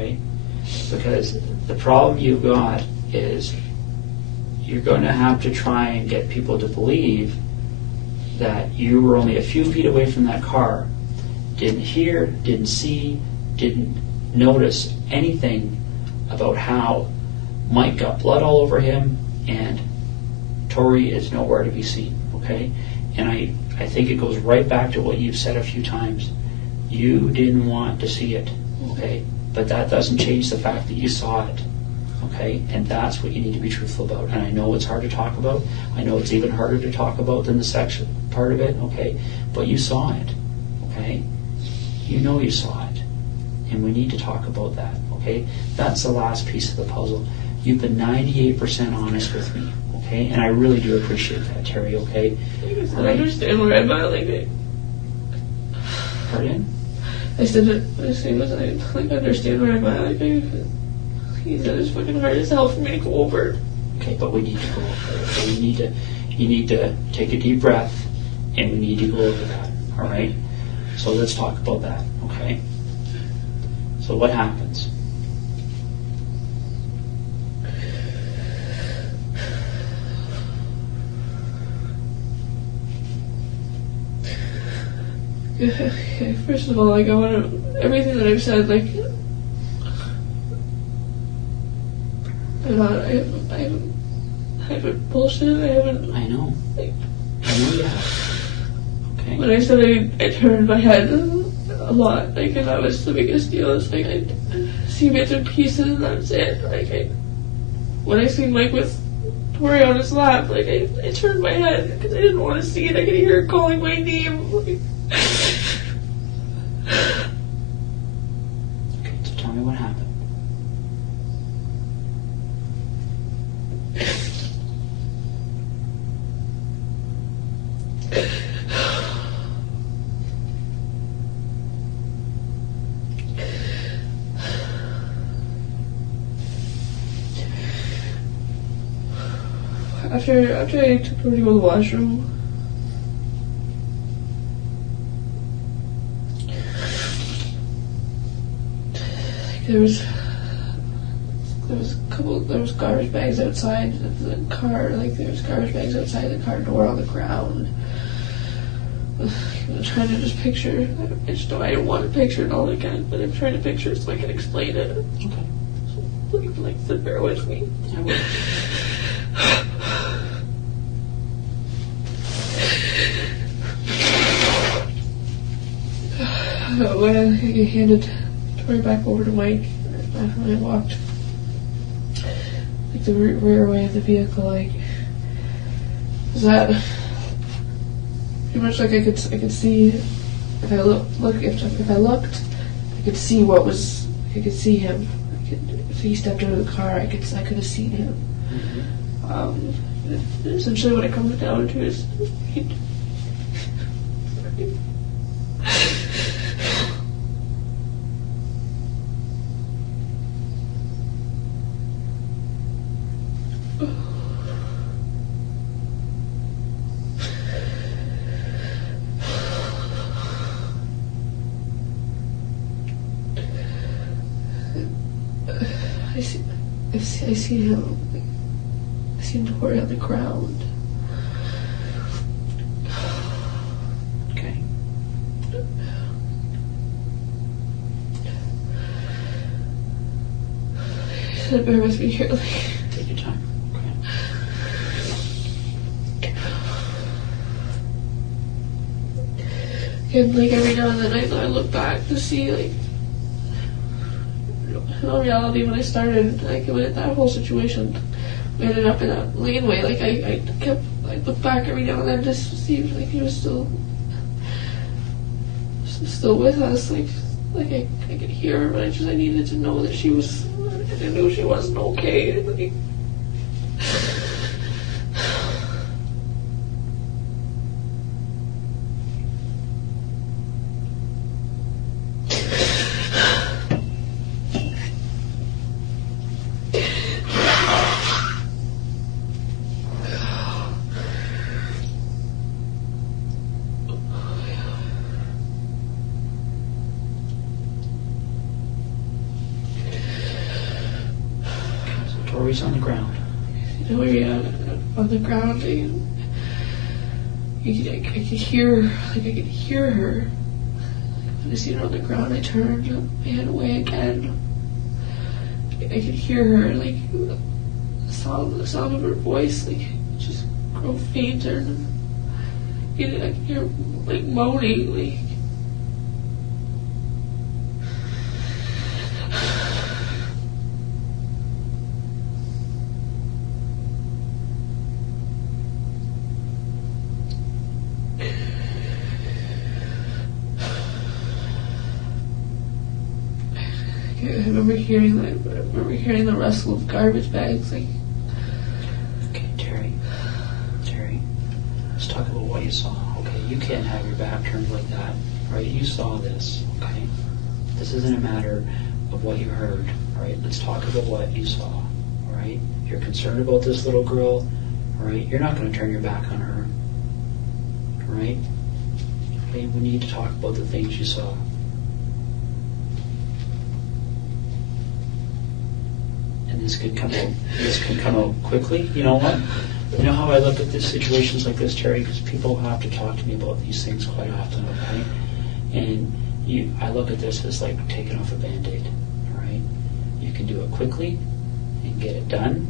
okay? Because the problem you've got is you're going to have to try and get people to believe that you were only a few feet away from that car, didn't hear, didn't see, didn't notice anything about how Mike got blood all over him and Tori is nowhere to be seen, okay? And I think it goes right back to what you've said a few times. You didn't want to see it, okay? But that doesn't change the fact that you saw it, okay? And that's what you need to be truthful about. And I know it's hard to talk about. I know it's even harder to talk about than the sex part of it, okay? But you saw it, okay? You know you saw it. And we need to talk about that, okay? That's the last piece of the puzzle. You've been 98% honest with me, okay? And I really do appreciate that, Terry, okay? I understand where I'm at, Pardon? I said it, I understand where I'm at, he said it's fucking hard as hell for me to go over. Okay, but we need to go over it. So you need to take a deep breath, and we need to go over that, all right? So let's talk about that, okay? So what happens? Okay, first of all, I want to, everything that I've said, I haven't bullshit, I know. I know you have. Okay. When I said I turned my head a lot, and that was the biggest deal. It's I see bits and pieces, and that's it. When I seen Mike with Tori on his lap, I turned my head because I didn't want to see it. I could hear her calling my name. Okay, so tell me what happened. After I took her to go to the washroom, there was garbage bags outside the car, there was garbage bags outside the car door on the ground. I'm trying to just picture, I just know I don't want to picture it all again, but I'm trying to picture it so I can explain it. Okay. So bear with me. I will. When I handed Tori back over to Mike, when I walked the rear way of the vehicle, was that pretty much I could see if I if I looked, I could see what was, I could see him. If he stepped out of the car, I could have seen him. Essentially, what it comes down to is I see him. I see him Tori on the ground. Okay. Bear with me here. Take your time. Okay. And every now and then I look back to see in all reality, when I started, when that whole situation, we ended up in that laneway, I looked back every now and then just to see if he was still with us, I could hear her, but I needed to know that she was, I knew she wasn't okay, Tori's on the ground. Tori on the ground. I could hear her. When I seen her on the ground, I turned my head away again. I could hear her, like, the sound of her voice, like, just grow fainter. And I could hear her, like, moaning, like. I remember hearing the rustle of garbage bags, like. Okay, Terry, let's talk about what you saw. Okay, you can't have your back turned like that, right? You saw this, okay? This isn't a matter of what you heard, all right? Let's talk about what you saw, all right? You're concerned about this little girl, all right? You're not going to turn your back on her, all right? Okay, we need to talk about the things you saw. And this can come out quickly. You know what? You know how I look at situations like this, Terry? Because people have to talk to me about these things quite often, okay? And I look at this as like taking off a Band-Aid, all right? You can do it quickly and get it done,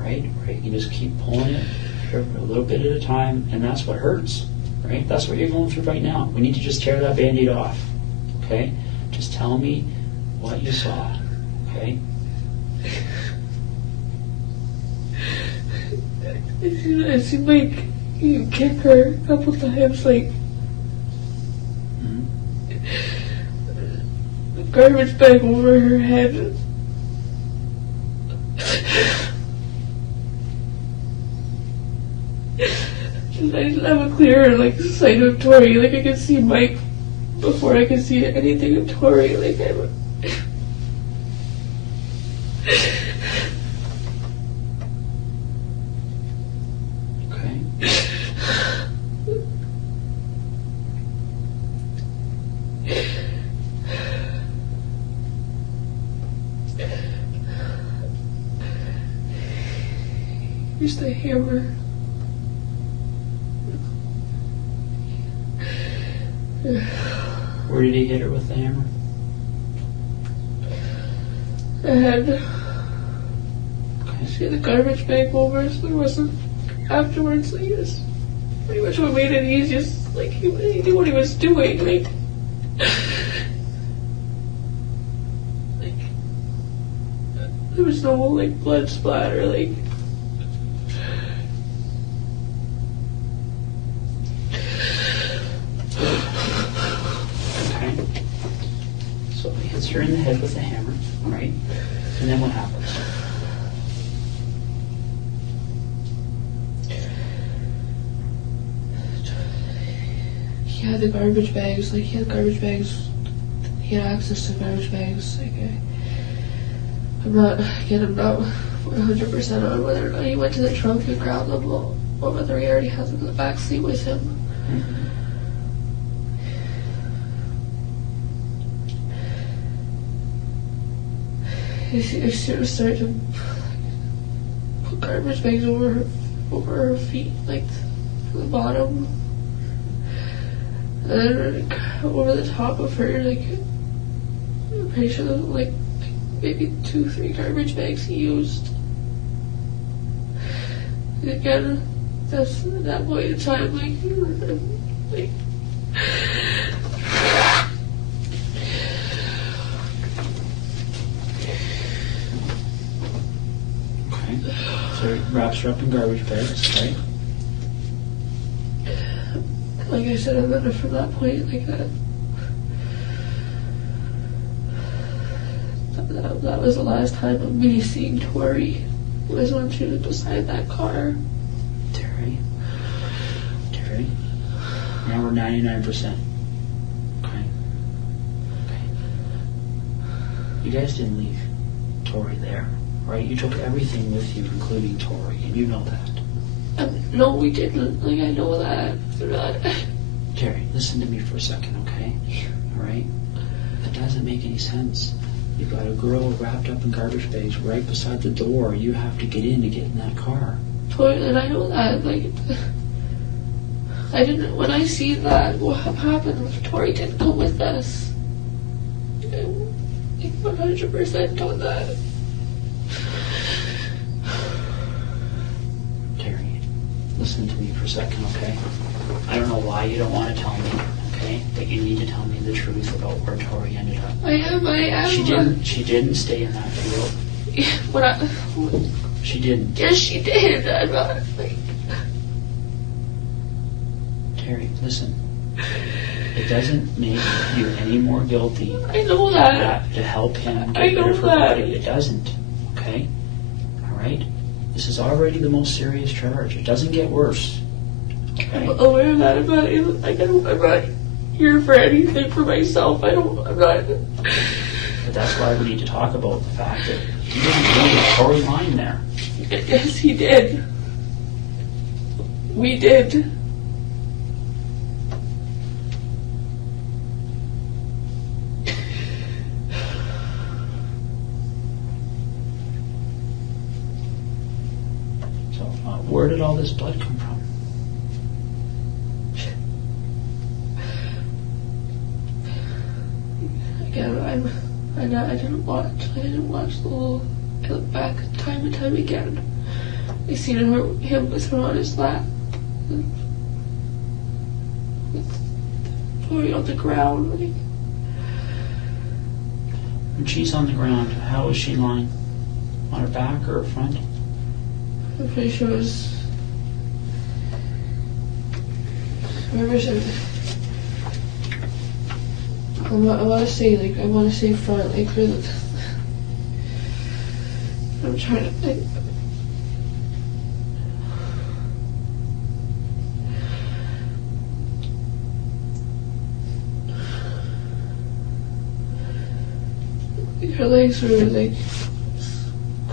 right? Or you can just keep pulling it a little bit at a time, and that's what hurts, right? That's what you're going through right now. We need to just tear that Band-Aid off, okay? Just tell me what you saw, okay? I seemed like you kick her a couple times, like. A garbage bag over her head. And I didn't have a clear, like, sight of Tori. Like, I could see Mike before I could see anything of Tori. Like, Here's the hammer. Where did he hit her with the hammer? The head. Okay. She had the garbage bag over, so there wasn't. Afterwards, like, just pretty much what made it easiest. Like, he knew what he was doing. Like, there was no, like, blood splatter. Like. So he hits her in the head with a hammer, right? And then what happens? He had the garbage bags, like, he had access to garbage bags. Like, I'm not 100% on whether or not he went to the trunk and grabbed them, or whether he already has them in the back seat with him. Mm-hmm. I started to put garbage bags over her feet, like, from the bottom. And then over the top of her, like, I'm pretty sure there was, like maybe 2-3 garbage bags he used. And again, that's at that point in time, like. So he wraps her up in garbage bags, right? Like I said, and then from that point, like that was the last time of me seeing Tori. Was when she was beside that car. Terry, now we're 99%. Okay. You guys didn't leave Tori there, right? You took everything with you, including Tori, and you know that. No, we didn't. Like, I know that. Terry, listen to me for a second, okay? All right? That doesn't make any sense. You've got a girl wrapped up in garbage bags right beside the door. You have to get in that car. Tori, and I know that, like, I didn't, when I seen that, what happened, Tori didn't come with us. I'm 100% on that. Terry, listen to me for a second, okay? I don't know why you don't want to tell me, okay? But you need to tell me the truth about where Tori ended up. I am. She didn't stay in that field. She didn't. Yes, she did. I'm not, like... Terry, listen. It doesn't make you any more guilty. I know that. To help him get I know rid of her that. body. It doesn't. Okay? All right? This is already the most serious charge. It doesn't get worse. Okay? I'm aware of that. I'm not here for anything for myself. I'm not... But that's why we need to talk about the fact that he didn't leave Tori lying there. Yes, he did. We did. So, where did all this blood come from? Again, I didn't watch the whole. I look back time and time again. I seen him with her on his lap, with Tori on the ground. Like, When she's on the ground, how is she lying? On her back or her front? I'm pretty sure it was. I want to say front, like for the. I'm trying to think. Her legs were like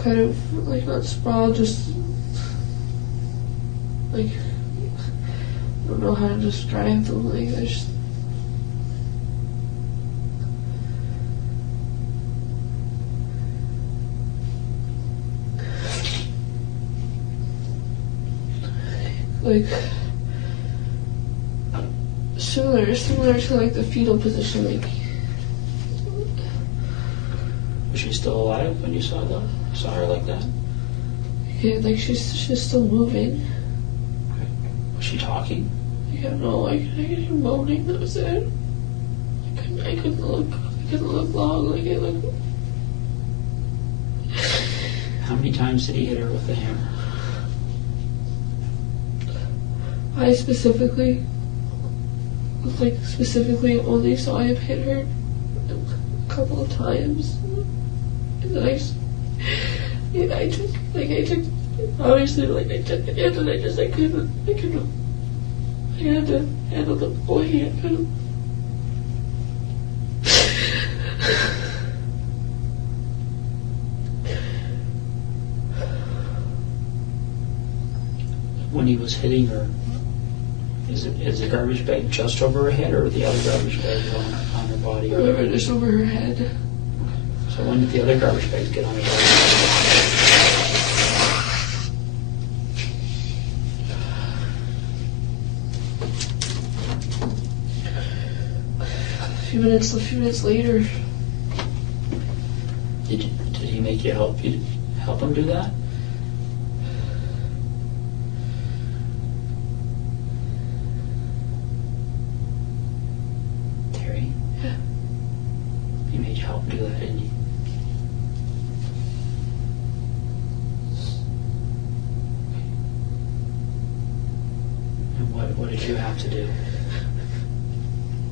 kind of like not sprawled, just like I don't know how to describe them. Like I just. Like similar to like the fetal position, like. Was she still alive when you saw her like that? Yeah, like she's still moving. Was she talking? Yeah, no, like I could hear moaning. That was it. I couldn't look long. Like it looked. How many times did he hit her with the hammer? I specifically only saw him hit her a couple of times. And then I took obviously like I took it in and I couldn't I had to handle the boy. I couldn't. When he was hitting her, is the garbage bag just over her head, or the other garbage bags on her body? Or just over her head. So when did the other garbage bags get on her body? A few minutes later. Did he make you help him do that? Terry? Yeah. He made you help him do that, didn't he? And what did you have to do?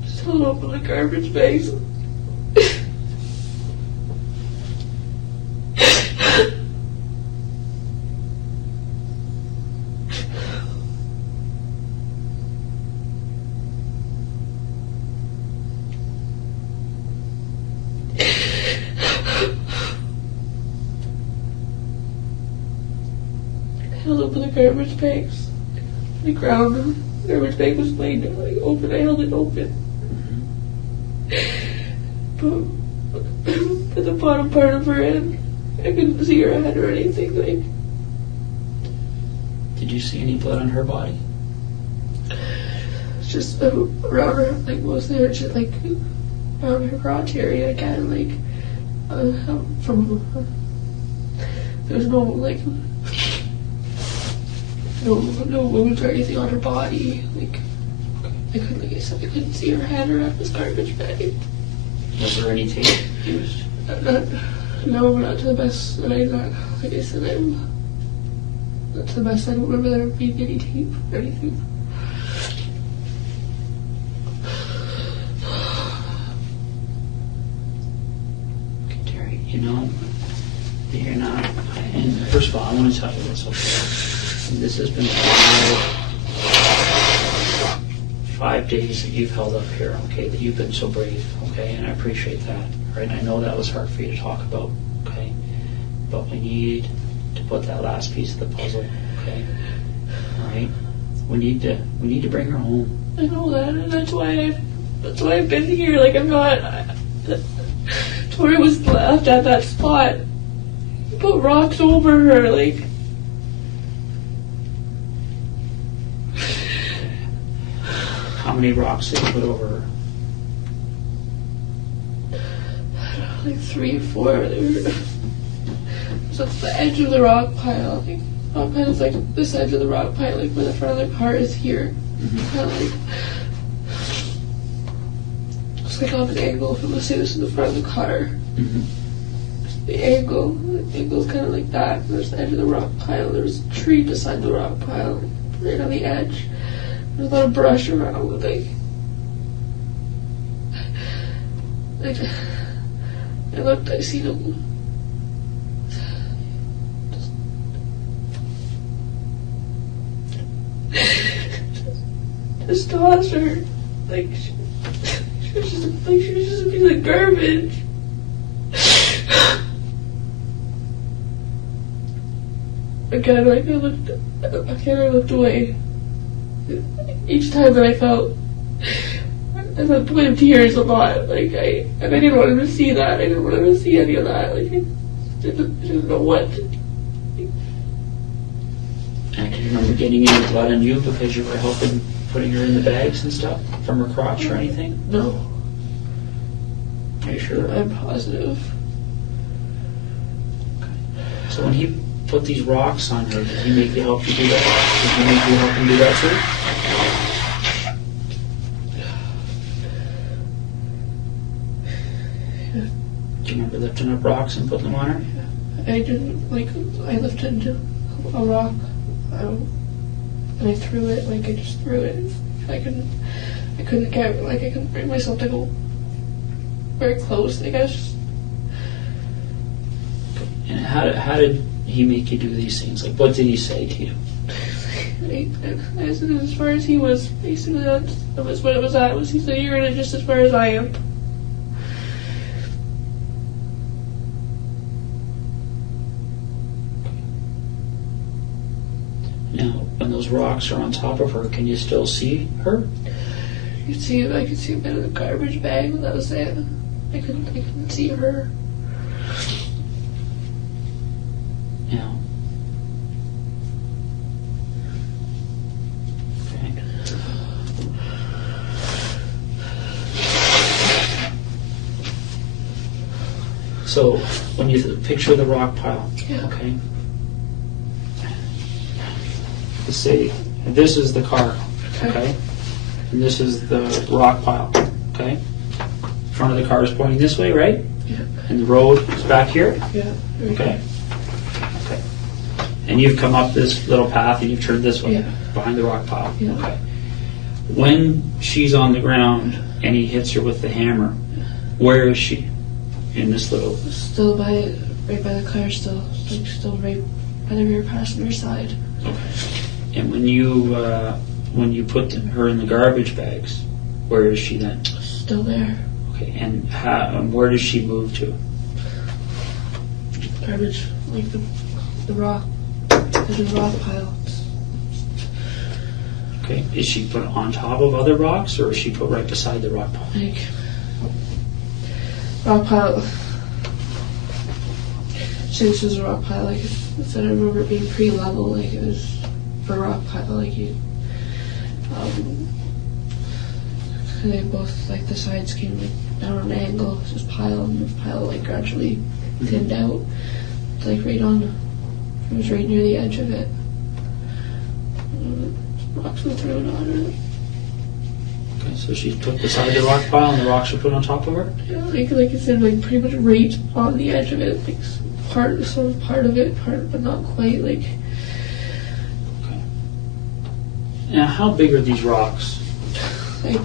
Just hold open the garbage bags. Held open the garbage bags. The ground, the garbage bag was laid like open. I held it open. But the bottom part of her end. I couldn't see her head or anything. Like, Did you see any blood on her body? it's just around her, like mostly her, just like around her crotch area again. Like from there's no like no wounds or anything on her body. Like I couldn't, like I said, I couldn't see her head or at this garbage bag. Was there any tape used? No, not to the best that I got. Like I said, not to the best. I don't remember there being any tape or anything. Okay, Terry, you know that you're not. And first of all, I want to tell you this, okay? This has been 5 days that you've held up here, okay? That you've been so brave, okay? And I appreciate that, right? I know that was hard for you to talk about, okay? But we need to put that last piece of the puzzle, okay? All right? We need to bring her home. I know that, and that's why I've been here. Like I'm not. Tori was left at that spot. Put rocks over her, like. How many rocks did you put over her? Like 3 or 4. So it's the edge of the rock pile. Like rock pile is like this edge of the rock pile, like where the front of the car is here. Mm-hmm. Kind of like it's like on an angle. If I'm gonna say this in the front of the car, Mm-hmm. the angle's kind of like that. And there's the edge of the rock pile. There's a tree beside the rock pile, right on the edge. There's a lot of brush around. Like I looked, I seen him. Just tossed her. Like she was just a piece of garbage. Again, like I looked away. Each time that I felt at the point of tears a lot, like I didn't want him to see that. I didn't want him to see any of that. Like I didn't know what. And do you remember getting any blood on you because you were helping putting her in the bags and stuff from her crotch or anything? No. Are you sure? I'm positive. So when he put these rocks on her, did he make you help you do that? Did he make you help him do that too? Do you remember lifting up rocks and putting them on her? I didn't, like, I lifted a rock, and I threw it, like, I just threw it. I couldn't bring myself to go very close, I guess. And how did he make you do these things? Like, what did he say to you? I said as far as he was, basically, that was what it was at, was he said, you're in it just as far as I am. Now, when those rocks are on top of her, can you still see her? I could see a bit of the garbage bag, but that was it. I couldn't see her. Now. Okay. So, when you picture the rock pile, Yeah. okay? Let's say this is the car, okay? And this is the rock pile, okay? Front of the car is pointing this way, right? Yeah. And the road is back here? Yeah. Okay. Okay. And you've come up this little path and you've turned this way, Yeah. behind the rock pile. Yeah. Okay. When she's on the ground and he hits her with the hammer, where is she in this little? Still right by the car, still right by the rear passenger side. Okay. And when you put her in the garbage bags, where is she then? Still there. Okay. And where does she move to? Garbage, like the rock, the rock pile. Okay. Is she put on top of other rocks, or is she put right beside the rock pile? Like rock pile. say this was a rock pile, like if I remember it being pretty level, like it was for a rock pile, like you, they both, like the sides came like down on an angle, just pile, and the pile like gradually thinned out, like right on, it was right near the edge of it. Rocks were thrown on her. Okay, so she took the side of the rock pile and the rocks were put on top of her? Yeah, like I said, like pretty much right on the edge of it, like part of it, but not quite, like. Okay. Now, how big are these rocks? Like,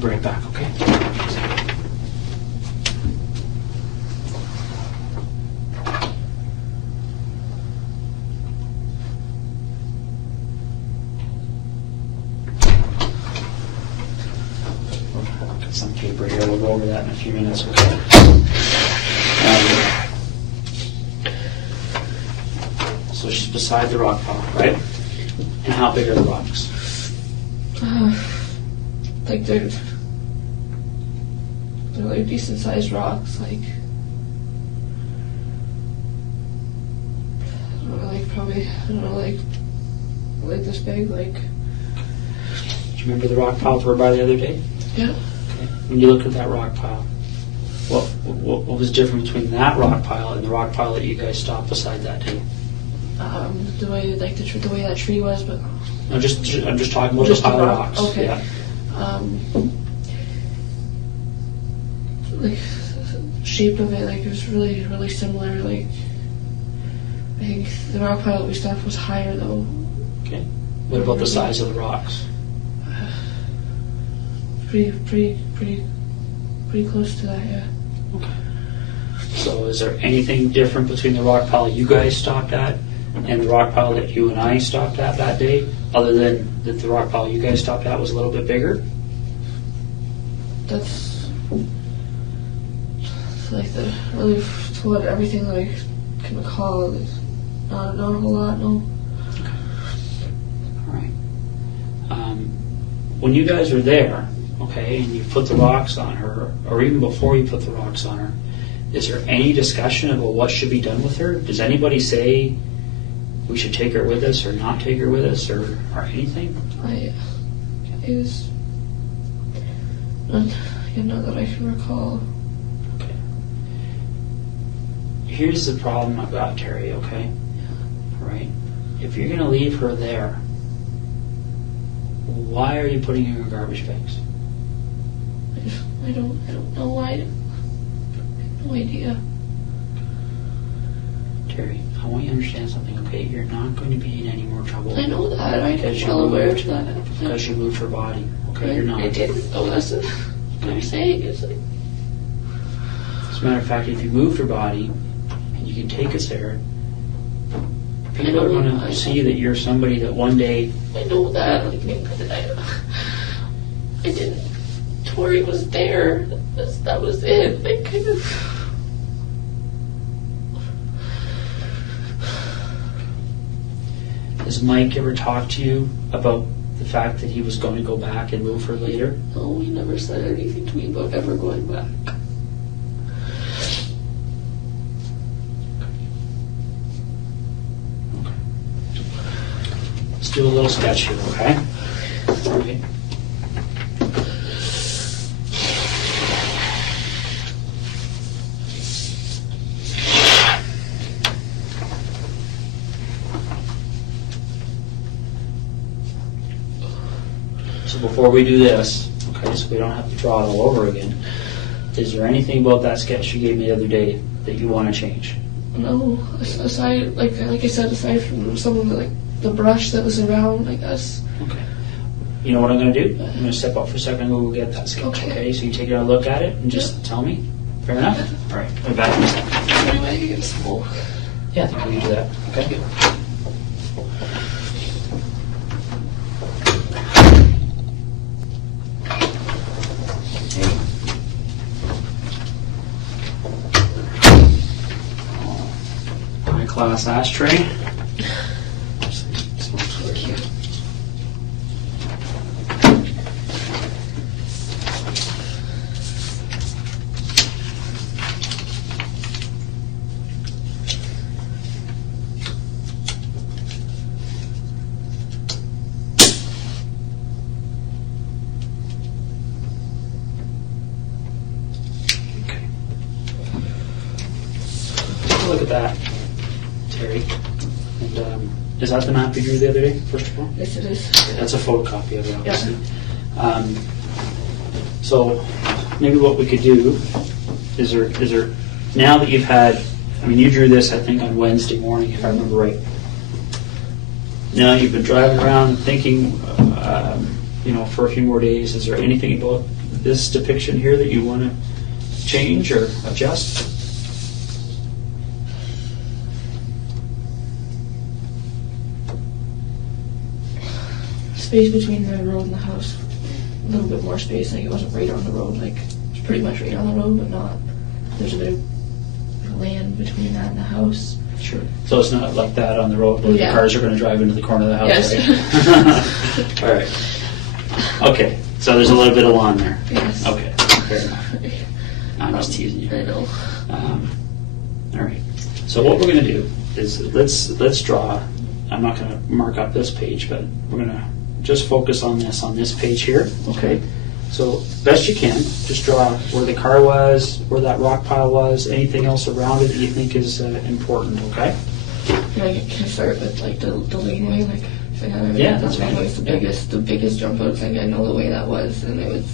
Bring it back, okay? Got some paper here. We'll go over that in a few minutes, okay? So she's beside the rock pile, right? And how big are the rocks? like they're like decent sized rocks, like I don't know, like probably like this big, like. Do you remember the rock pile we were by the other day? Yeah. Okay. When you look at that rock pile, what was different between that rock pile and the rock pile that you guys stopped beside that day? The way the way that tree was, but I'm just talking about Just the pile the of rock, rocks. okay. Yeah. Like shape of it, like it was really, really similar. Like I think the rock pile that we stopped was higher though. Okay. What about the size of the rocks? Pretty close to that, yeah. Okay. So is there anything different between the rock pile you guys stopped at and the rock pile that you and I stopped at that day, other than that the rock pile you guys stopped at was a little bit bigger? That's like the really to what everything that I can recall. Like, not a whole lot, no. Okay. All right. When you guys were there, okay, and you put the rocks on her, or even before you put the rocks on her, is there any discussion about what should be done with her? Does anybody say we should take her with us or not take her with us or anything? It was not that I can recall. Okay. Here's the problem I've got, Terry, okay? All right. If you're going to leave her there, why are you putting her in garbage bags? I don't know why. I have no idea. Terry, I want you to understand something, okay? You're not going to be in any more trouble. I know that. I'm Because well you aware moved, of that. because you moved her body, okay? You're not. I didn't know that's what I'm saying. It's like, As a matter of fact, if you moved her body and you can take us there, people are going to see that you're somebody that one day. I know that. Like, I didn't. Tori was there. That was it. Like, kind of. Has Mike ever talked to you about the fact that he was going to go back and move her later? No, he never said anything to me about ever going back. Let's do a little sketch here, okay? All right. So before we do this, okay, so we don't have to draw it all over again, is there anything about that sketch you gave me the other day that you want to change? No, aside, like I said, aside from some of the brush that was around, I guess. Okay. You know what I'm going to do? I'm going to step up for a second and go get that sketch, okay? So you take a look at it and just tell me. Fair enough? All right. I'll be back in a second. Anyway, I get a smoke. Yeah, I think we can do that. Okay. High class ashtray. Thank you. look at that, Terry. And is that the map you drew the other day, first of all? Yes, it is. Okay, that's a photocopy of it, obviously. So maybe what we could do is there now that you've had, I mean, you drew this, I think, on Wednesday morning, if I remember right. Now you've been driving around and thinking, for a few more days. Is there anything about this depiction here that you want to change or adjust? Space between the road and the house. A little bit more space. Like, it wasn't right on the road. Like, it's pretty much right on the road, but not. There's a bit of land between that and the house. Sure. So it's not like that on the road where the cars are going to drive into the corner of the house, yes. Right? All right. Okay. So there's a little bit of lawn there. Yes. Okay. Fair enough. I'm just teasing you. I know. All right. So what we're going to do is let's draw. I'm not going to mark up this page, but we're going to just focus on this page here. Okay. So best you can, just draw where the car was, where that rock pile was, anything else around it that you think is important. Okay. Can I start with like the laneway? Like, yeah, that's fine. fine. The biggest jump out. Like, I know the way that was, and it was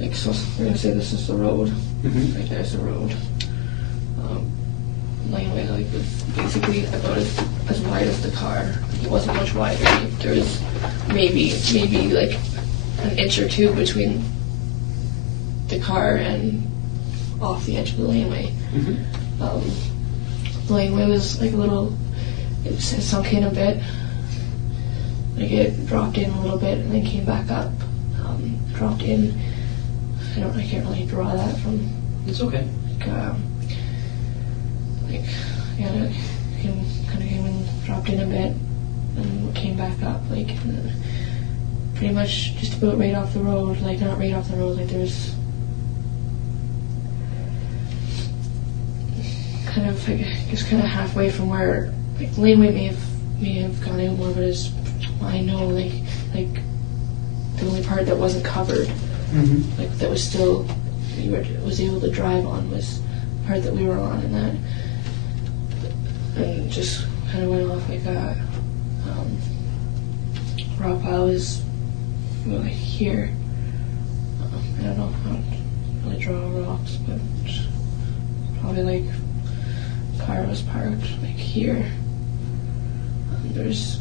like, so we're gonna say this is the road. Mm-hmm. Right there's the road. Laneway like was basically about as wide as the car. It wasn't much wider. There was maybe like an inch or two between the car and off the edge of the laneway. Mm-hmm. The laneway was like it sunk in a bit. Like, it dropped in a little bit and then came back up. Dropped in. I can't really draw that from. It's okay. It kind of came and dropped in a bit and came back up. Like, and then pretty much just about right off the road. Like, not right off the road. Like, there's kind of, I guess, kind of halfway from where, like, the laneway may have gone out more, but as I know, like the only part that wasn't covered, Mm-hmm. like, that was still was able to drive on was the part that we were on, and just kind of went off like that. Rock pile is like here. I don't know how to really draw rocks, but probably like car was parked like here. There's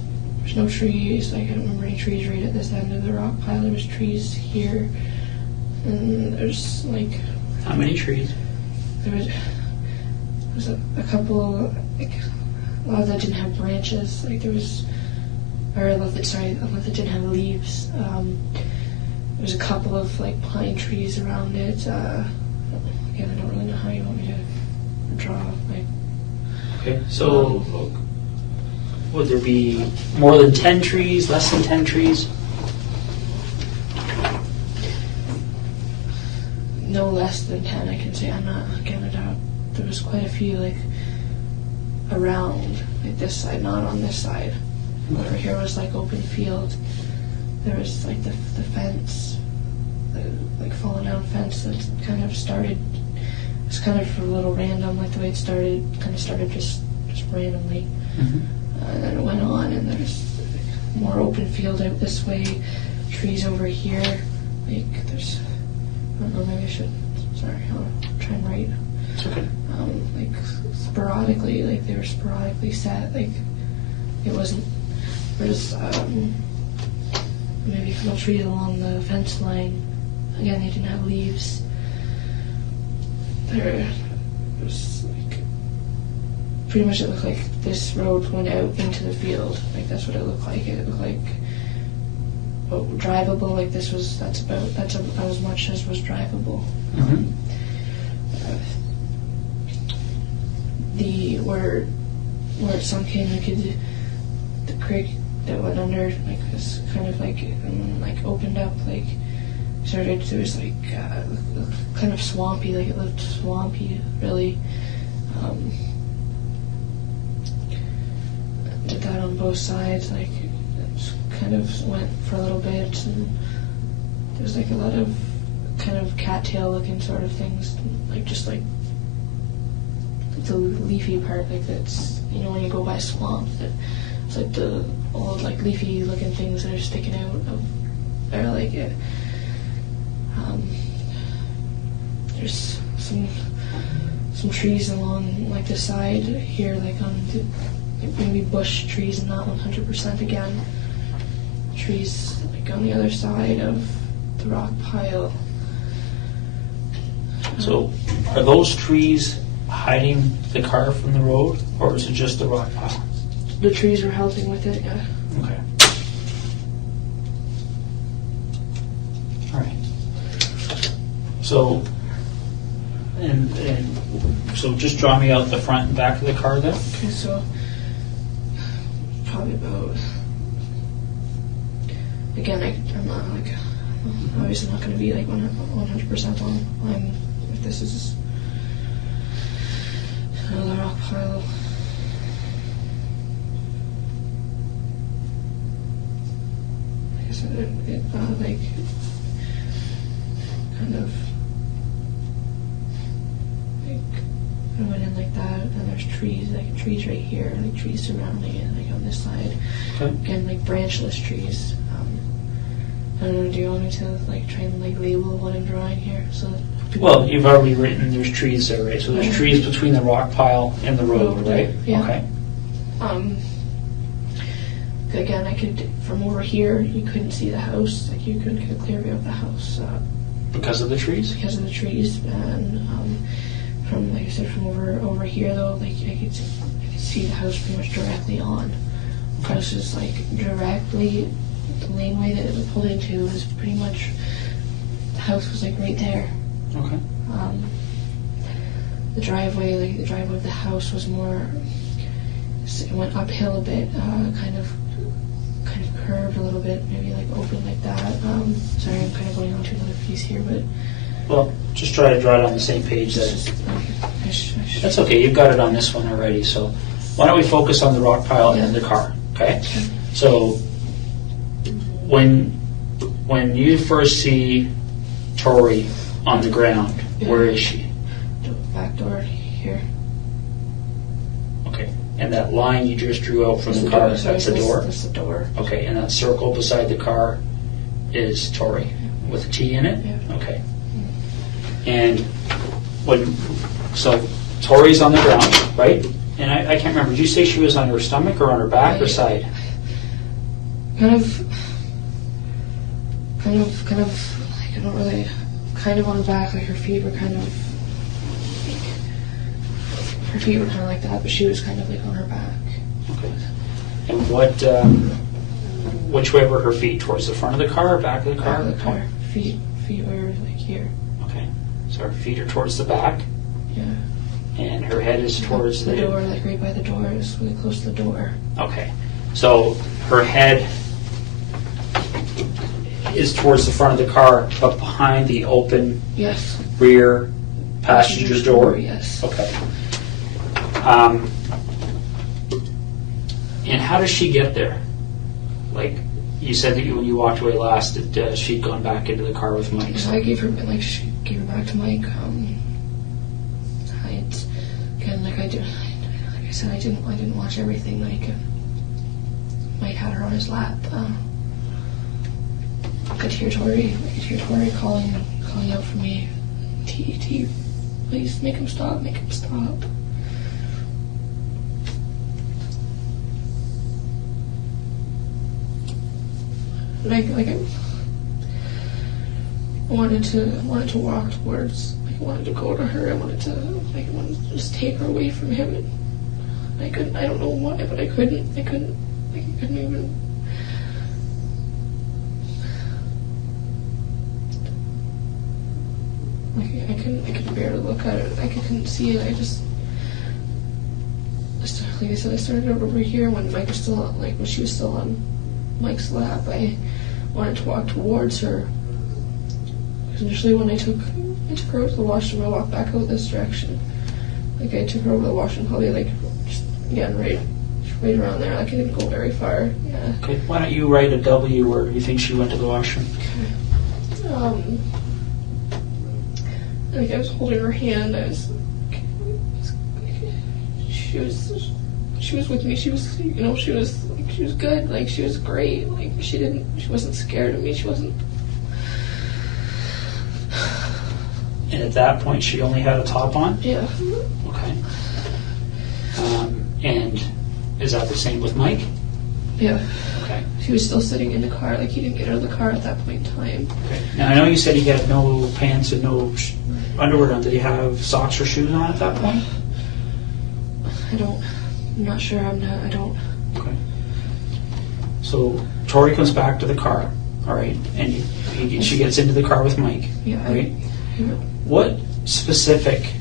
no trees. Like, I don't remember any trees right at this end of the rock pile. There was trees here, and there's like. How many trees? There was a couple, like, a lot that didn't have branches. Like, there was, or a lot that didn't have leaves. There was a couple of like pine trees around it. Again, I don't really know how you want me to draw. Like, okay, so would there be more than 10 trees, less than 10 trees? no less than 10, I can say. I'm not, again, I doubt. There was quite a few, like, around, like this side, not on this side. Over here was like open field. There was like the fence, the like fallen down fence that kind of started. It's kind of a little random, like the way it started. Kind of started just randomly, and then it went on. And there's more open field out this way, trees over here. Like there's, I don't know, maybe I should. Sorry, I'll try and write. It's okay. Like sporadically, like they were sporadically set. Like it wasn't. There's maybe a couple trees along the fence line. Again, they didn't have leaves. There was like, pretty much it looked like this road went out into the field. Like that's what it looked like. It looked like drivable. Like that's about as much as was drivable. Where it sunk in, the creek that went under, like was kind of like opened up, like started. There was like kind of swampy, like it looked swampy, really. Did that on both sides, like it kind of went for a little bit, and there was like a lot of kind of cattail looking sort of things, like just like the leafy part, like that's, you know, when you go by swamps, that it's like the old like leafy looking things that are sticking out of there, like it. There's some trees along like the side here, like on the, maybe bush trees, and not 100% again. Trees like on the other side of the rock pile. So, are those trees hiding the car from the road, or is it just the rock pile? The trees were helping with it, yeah. Okay. All right. So, and so just draw me out the front and back of the car then. Okay, so probably about, again, I'm not like, obviously not going to be like 100% on if this is another rock pile. Like I said, it like kind of like I went in like that, and there's trees, like trees right here, like trees surrounding it, like on this side. Okay. Again, like branchless trees. I don't know, do you want me to like try and like label what I'm drawing here? So Well, you've already written there's trees there, right? So there's trees between the rock pile and the road, right? Yeah. Okay. Again, I could, from over here, you couldn't see the house. Like you couldn't get a clear view of the house Because of the trees? because of the trees. And from, like I said, from over here though, like I could see the house pretty much directly on. The house is like directly. The laneway that it was pulled into was pretty much, the house was like right there. Okay. The driveway of the house was more, it went uphill a bit, kind of curved a little bit, maybe like open like that. Sorry, I'm kind of going on to another piece here, but Well, just try to draw it on the same page then. it's just, That's okay, you've got it on this one already, so why don't we focus on the rock pile and the car, okay? Okay. So, when you first see Tori on the ground, where is she? the back door here. Okay, and that line you just drew out from the car, that's the door? That's the door. Okay, and that circle beside the car is Tori, with a T in it? Yeah. Okay. And so Tori's on the ground, right? And I can't remember, did you say she was on her stomach or on her back or side? Kind of, like, I don't really, kind of on her back, like her feet were kind of like that, but she was kind of like on her back. Okay. And which way were her feet? Towards the front of the car or back of the car? Back of the car. Feet were like here. Okay. So her feet are towards the back, Yeah. and her head is towards the door, like right by the door. It was really close to the door. Okay. So her head is towards the front of the car, but behind the open Yes. rear passenger door? Yes. Okay. And how does she get there? Like, you said that when you walked away last, that she'd gone back into the car with Mike. So I gave her, like, she gave her back to Mike. Like I said, I didn't watch everything. Like, Mike had her on his lap. I could hear Tori calling out for me. T, please make him stop. I wanted to walk towards. I wanted to go to her. I wanted to just take her away from him. And I couldn't. I don't know why, but I couldn't. I couldn't even. I couldn't bear to look at it. I couldn't see it. Like I said, I started out over here when Mike was still on, when she was still on Mike's lap. I wanted to walk towards her. Because initially when I took her out to the washroom, I walked back out this direction. Like I took her over to the washroom, probably just again right around there. Like I didn't go very far. Yeah. Okay. Why don't you write a W where you think she went to the washroom? Okay. Like I was holding her hand. she was with me. She was, you know, she was good. Like, she was great. Like, she wasn't scared of me. She wasn't. And at that point, she only had a top on? Yeah. Okay. And is that the same with Mike? Yeah. Okay. He was still sitting in the car. Like, he didn't get out of the car at that point in time. Okay. Now, I know you said he had no pants and no underwear on. Did he have socks or shoes on at that point? I'm not sure. I don't. Okay. So Tori comes back to the car, all right, and she gets into the car with Mike, Yeah. right? What specific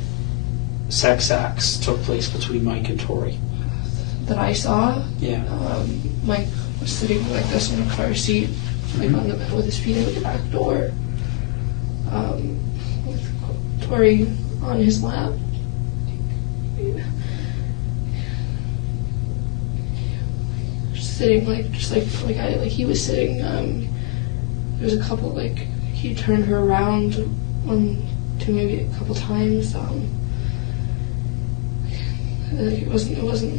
sex acts took place between Mike and Tori? That I saw. Yeah. Mike was sitting like this in a car seat, like on the with his feet out the back door. With Tori on his lap. Sitting like he was sitting. There was a couple he turned her around maybe a couple times. It wasn't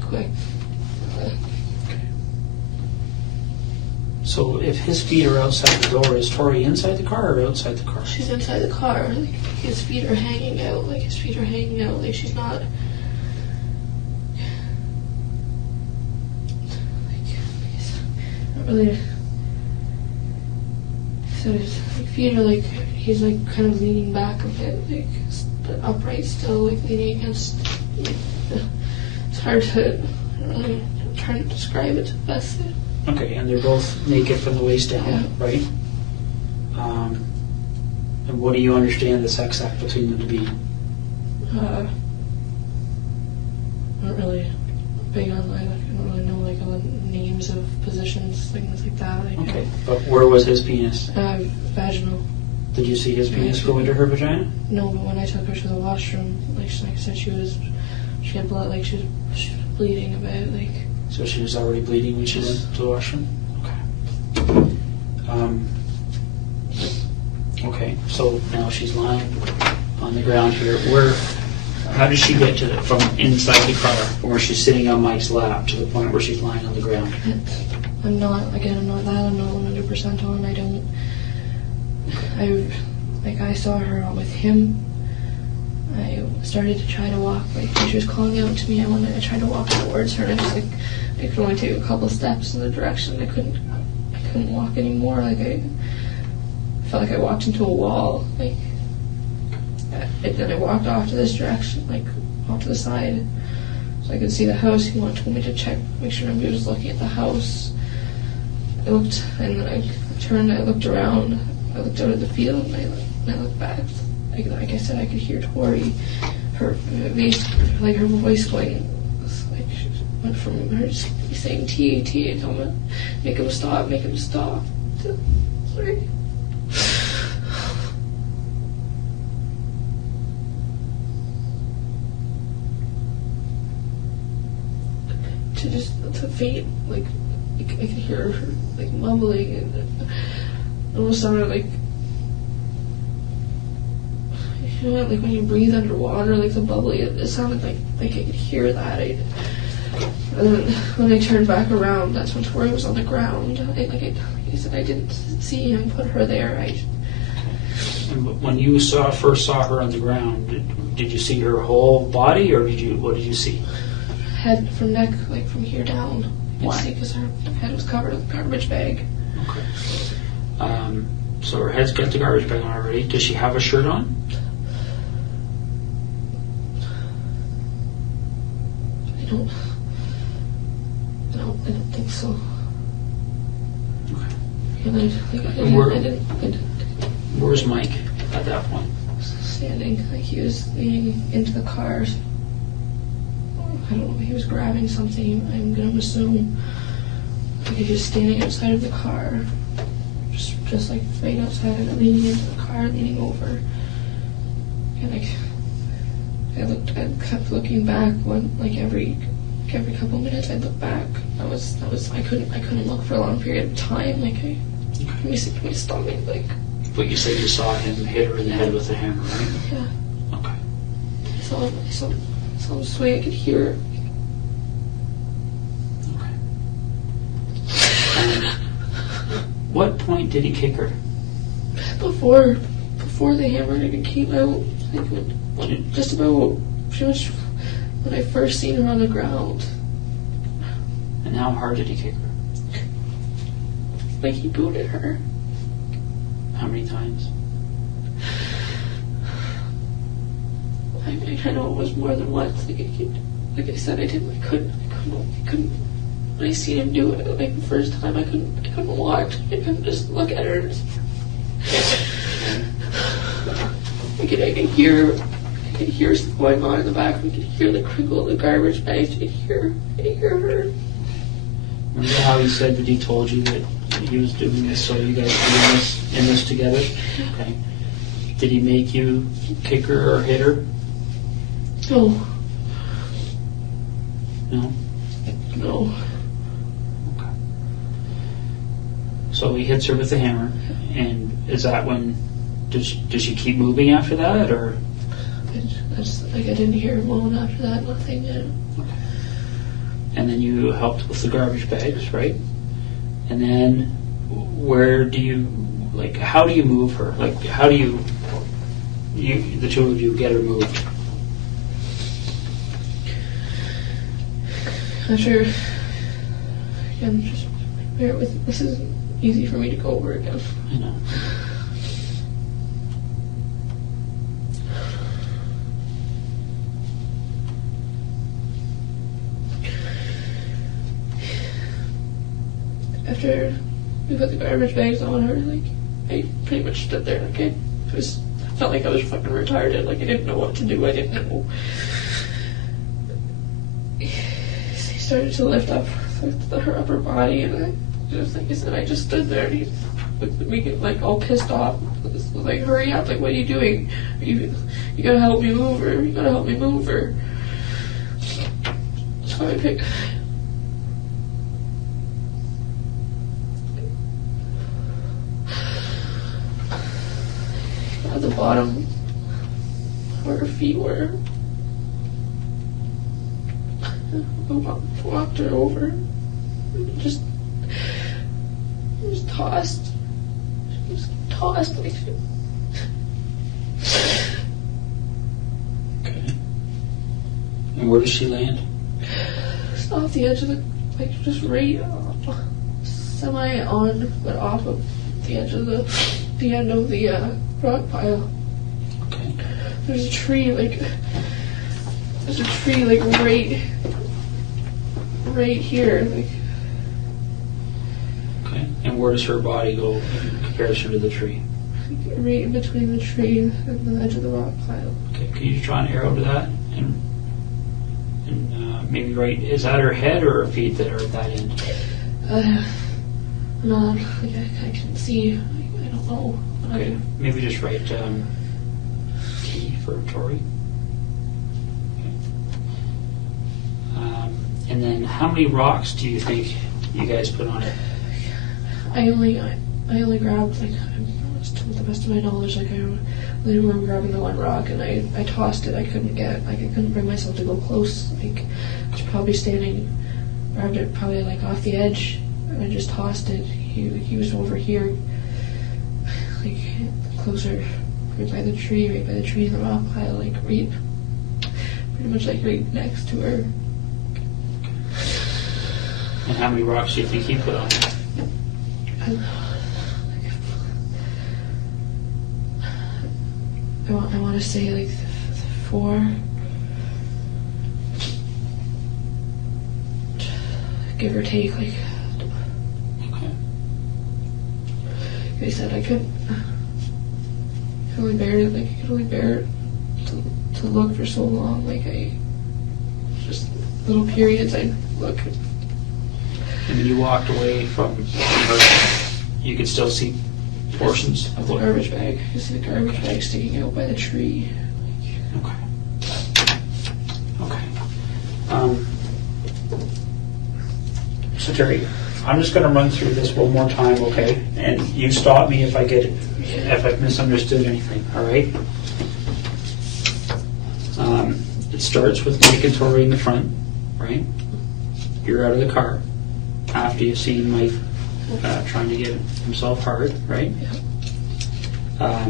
quick. So if his feet are outside the door, is Tori inside the car or outside the car? She's inside the car. Like, his feet are hanging out. Like, she's not. Not really. So his feet are he's kind of leaning back a bit, but upright still, leaning against. It's hard to. I'm trying to describe it the best. Okay, and they're both naked from the waist down, Yeah. right? And what do you understand the sex act between them to be? Not really big on. I don't really know all the names of positions, things like that. Okay, but where was his penis? Vaginal. Did you see his penis go into her vagina? No, but when I took her to the washroom, like I said, she had blood, she was bleeding a bit, So she was already bleeding when she went to the washroom? Okay. Okay, so now she's lying on the ground here. How does she get from inside the car, from where she's sitting on Mike's lap, to the point where she's lying on the ground? I'm not 100% on. I saw her with him. I started to try to walk, when she was calling out to me, I tried to walk towards her, and I could only take a couple steps in the direction. I couldn't walk anymore. I felt like I walked into a wall. And then I walked off to this direction, off to the side, so I could see the house. He told me to check, make sure nobody was looking at the house. I looked, and then I turned, I looked around, I looked out at the field, and I looked back. Like I said, I could hear Tori, her voice going, she went from her saying T, tell me, make him stop, sorry. To faint, I could hear her mumbling, and it almost sounded when you breathe underwater, the bubbly, it sounded like I could hear that. And then when I turned back around, that's when Tori was on the ground. I said, I didn't see him put her there. And when you first saw her on the ground, did you see her whole body, or what did you see? Head from neck, from here down. Why? Because her head was covered with a garbage bag. Okay. So her head's got the garbage bag on already. Does she have a shirt on? I don't think so. Okay. Where's Mike at that point? Standing, he was leaning into the car. I don't know, he was grabbing something, I'm going to assume. He was standing outside of the car, just right outside of it, leaning into the car, leaning over. And I kept looking back every couple minutes I'd look back. I couldn't look for a long period of time. Can we stop me? But you said you saw him hit her in the head with a hammer, right? Yeah. Okay. I saw some sway I could hear. What point did he kick her? Before the hammer came out, like when just about pretty much when I first seen her on the ground. And how hard did he kick her? Like he booted her. How many times? I know it was more than once. Like I said, I couldn't. When I seen him do it, like the first time, I couldn't watch. I couldn't just look at her. I could hear something going on in the back. We could hear the crinkle of the garbage bags. I could hear her. Remember how he said that he told you that he was doing this so you guys could be in this together? Okay. Did he make you kick her or hit her? No. No? No. Okay. So he hits her with the hammer, and is that when, does she keep moving after that, or? I didn't hear her moan after that, nothing. Yeah. Okay. And then you helped with the garbage bags, right? And then where do you, like, how do you move her? Like, how do you the two of you get her moved? After, again, just bear with me. This isn't easy for me to go over again. I know. After we put the garbage bags on her, like, I pretty much stood there, like, I felt like I was fucking retarded, like, I didn't know what to do, I didn't know. He started to lift up her upper body, and I just, like I said, I just stood there, and he looked at me, like, all pissed off, was like, hurry up, like, what are you doing? You gotta help me move her, you gotta help me move her. So I picked... at the bottom where her feet were. I walked her over and just tossed. She was tossed like. Okay. And where does she land? Just off the edge of the, like, just right semi on, but off of the edge of the end of the rock pile. Okay. There's a tree like right here, like. Okay. And where does her body go in comparison to the tree? Right in between the tree and the edge of the rock pile. Okay. Can you draw an arrow to that and maybe right? Is that her head or her feet that are at that end? No, like I can see. I don't know. Okay. Maybe just write T for Tori. Okay. And then how many rocks do you think you guys put on it? I only grabbed, like, to the best of my knowledge, like, I only remember grabbing the one rock, and I tossed it. I couldn't bring myself to go close. Like, I was probably grabbed it probably like off the edge, and I just tossed it. He was over here, like, closer, right by the tree in the rock pile, like, pretty much like right next to her. And how many rocks do you think he put on it? I want to say like 4, give or take. Like, Okay. like I said, I could only bear it. Like, I could only bear it to look for so long. Like, just little periods. I look. And when you walked away from her, you could still see portions Of the garbage bag. You see the garbage bag sticking out by the tree. Okay. So Terry, I'm just going to run through this one more time, okay? And you stop me if if I've misunderstood anything. All right. it starts with Mike and Tori in the front, right? You're out of the car after you've seen Mike trying to get himself hard, right? Yeah.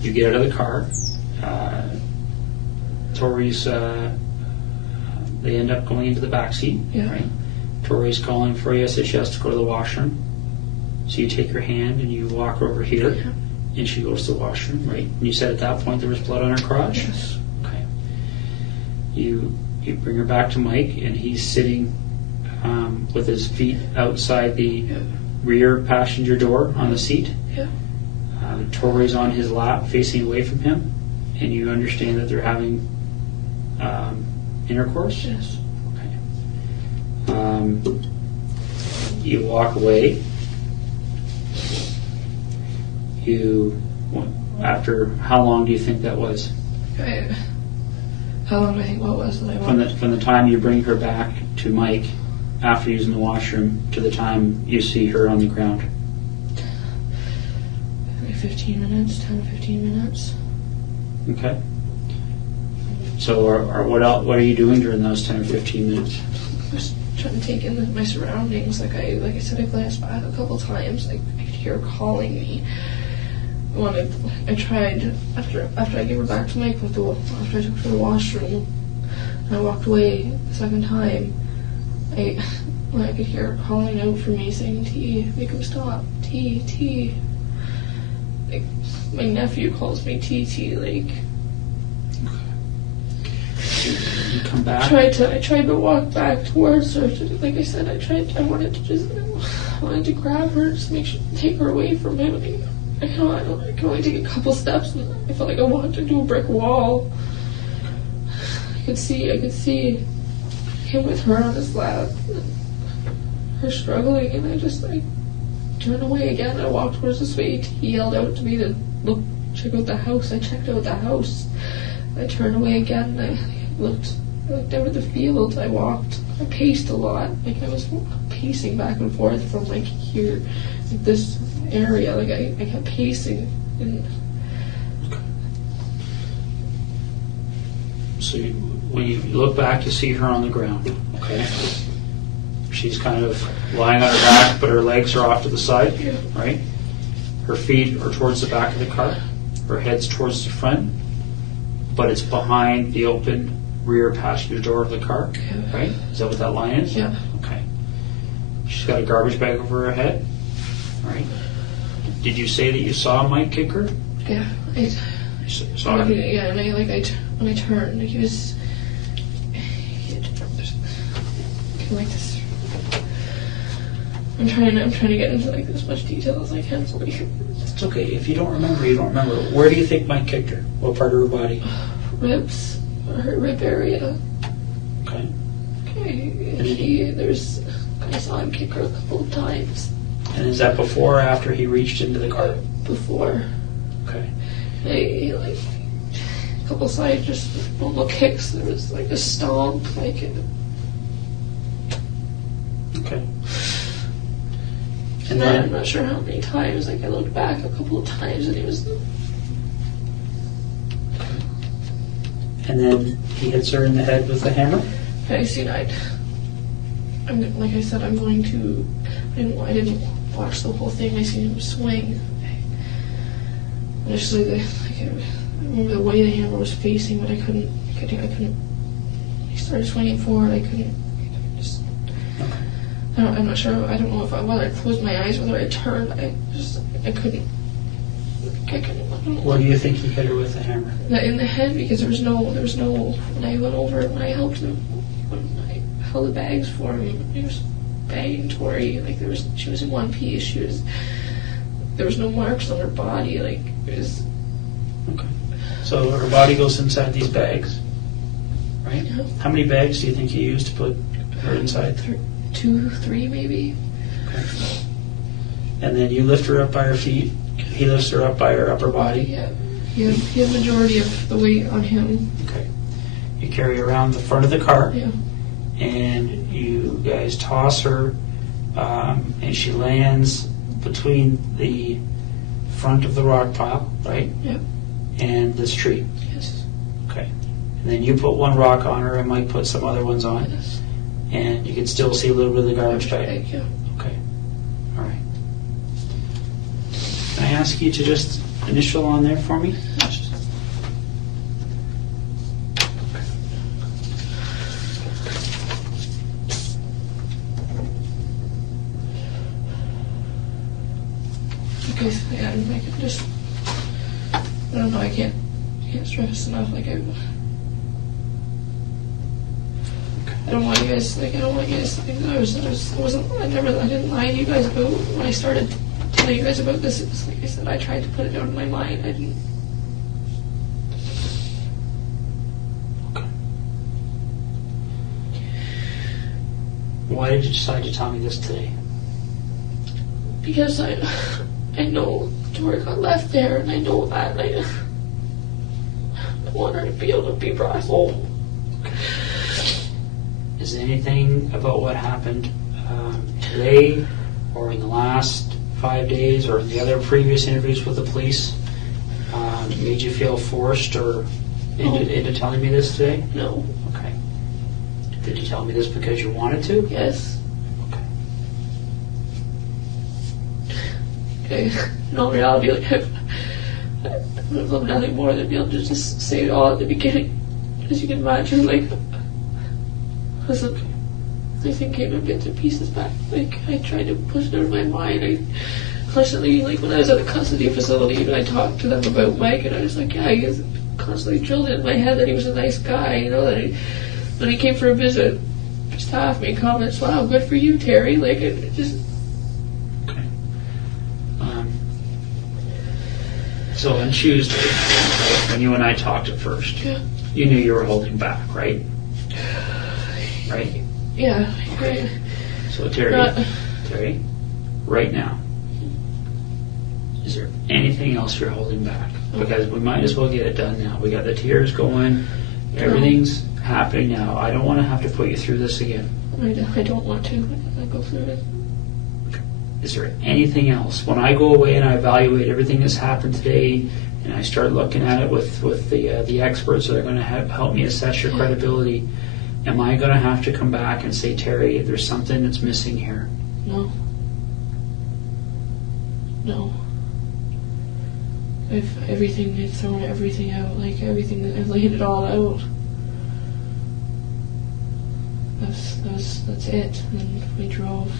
You get out of the car. Tori's, they end up going into the back seat, Yeah. right? Tori's calling for you, says she has to go to the washroom. So you take her hand and you walk her over here, Yeah. and she goes to the washroom, right? And you said at that point there was blood on her crotch? Yes. Okay. You bring her back to Mike, and he's sitting with his feet outside the rear passenger door on the seat. Yeah. Tori's on his lap facing away from him, and you understand that they're having intercourse? Yes. Okay. You walk away. After how long do you think that was? How long do I think what was that I walked? From the time you bring her back to Mike after using the washroom to the time you see her on the ground? Maybe 15 minutes, 10 to 15 minutes. Okay. So what are you doing during those 10 or 15 minutes? Just trying to take in my surroundings. Like I said, I glanced back a couple times. I could hear her calling me. I tried after I gave her back to Mike after I took her to the washroom and I walked away the second time. I could hear her calling out for me, saying, "T, make him stop, T." Like my nephew calls me TT. Like You come back. I tried to walk back towards her. Like I said, I wanted to grab her, just take her away from him. I can only take a couple steps, and I felt like I wanted to do a brick wall. I could see him with her on his lap, and her struggling, and I turned away again. And I walked towards the suite. He yelled out to me to check out the house. I checked out the house. I turned away again, and I looked out at the field. I paced a lot. Like I was pacing back and forth from like here, like this area. Like I kept pacing. And So when you look back, you see her on the ground. Okay. She's kind of lying on her back, but her legs are off to the side, yeah, right? Her feet are towards the back of the car. Her head's towards the front, but it's behind the open rear passenger door of the car, yeah, right? Is that what that line is? yeah. Okay. She's got a garbage bag over her head, right? Did you say that you saw Mike kick her? Yeah. Saw her? Yeah, and when I turned, he was like this. I'm trying to get into like as much detail as I can. So It's okay. If you don't remember, you don't remember. Where do you think Mike kicked her? What part of her body? ribs, her rib area. Okay. Okay. I saw him kick her a couple of times. And is that before or after he reached into the car? Before. Okay. He like a couple side just normal kicks. There was like a stomp, like it. Okay. And then I'm not sure how many times. Like I looked back a couple of times, and he was. And then he hits her in the head with the hammer? I seen like I said, I'm going to. I didn't watch the whole thing. I seen him swing. Initially, I remember the way the hammer was facing, but I couldn't. He started swinging forward. I couldn't just. Okay. I'm not sure. I don't know whether I closed my eyes, whether I turned. I couldn't. I couldn't. What do you think he hit her with the hammer? In the head, because there was no. When I went over, when I helped him, when I held the bags for him, he was bagging Tori. Like she was in one piece. There was no marks on her body. Like it was. Okay. So her body goes inside these bags, right? Yeah. How many bags do you think he used to put her inside? 2, 3 maybe. Okay. And then you lift her up by her feet. He lifts her up by her upper body. Yeah. He had majority of the weight on him. Okay. You carry her around the front of the car. Yeah. And you guys toss her, and she lands between the front of the rock pile, right? Yeah. And this tree. Yes. Okay. and then you put one rock on her, and Mike put some other ones on, Yes. and you can still see a little bit of the garbage bag. Thank you. Okay. All right. Can I ask you to just initial on there for me? Okay, so yeah, I can just, I don't know, I can't stress enough, like, I don't want you guys, like, I don't want you guys to think that I didn't lie to you guys about, when I started telling you guys about this, it was like I said, I tried to put it out of my mind, I didn't. Okay. Why did you decide to tell me this today? Because I know Tori got left there, and I know that, and I want her to be able to be brought home. Okay. Is there anything about what happened today, or in the last 5 days, or in the other previous interviews with the police, made you feel forced or into telling me this today? No. Okay. Did you tell me this because you wanted to? Yes. Okay. Okay. In all reality, like, I would love nothing more than be able to just say it all at the beginning. As you can imagine, like, listen, everything came in bits and pieces back. Like, I tried to push it out of my mind. I constantly, like, when I was at a custody facility, and I talked to them about Mike, and I was like, yeah, he was constantly drilled in my head that he was a nice guy, you know, that when he came for a visit, just half made comments, wow, good for you, Terry. Like, it just. Okay. So on Tuesday, right, when you and I talked at first, Yeah. you knew you were holding back, right? Right? Yeah. Right. So Terry, right now, is there anything else you're holding back? Because we might as well get it done now. We got the tears going, everything's happening now. I don't want to have to put you through this again. I don't want to. I go through it. Is there anything else? When I go away and I evaluate everything that's happened today, and I start looking at it with the experts that are going to help me assess your credibility, am I going to have to come back and say, Terry, there's something that's missing here? No. No. I've thrown everything out, like everything, I've laid it all out. That's it. And we drove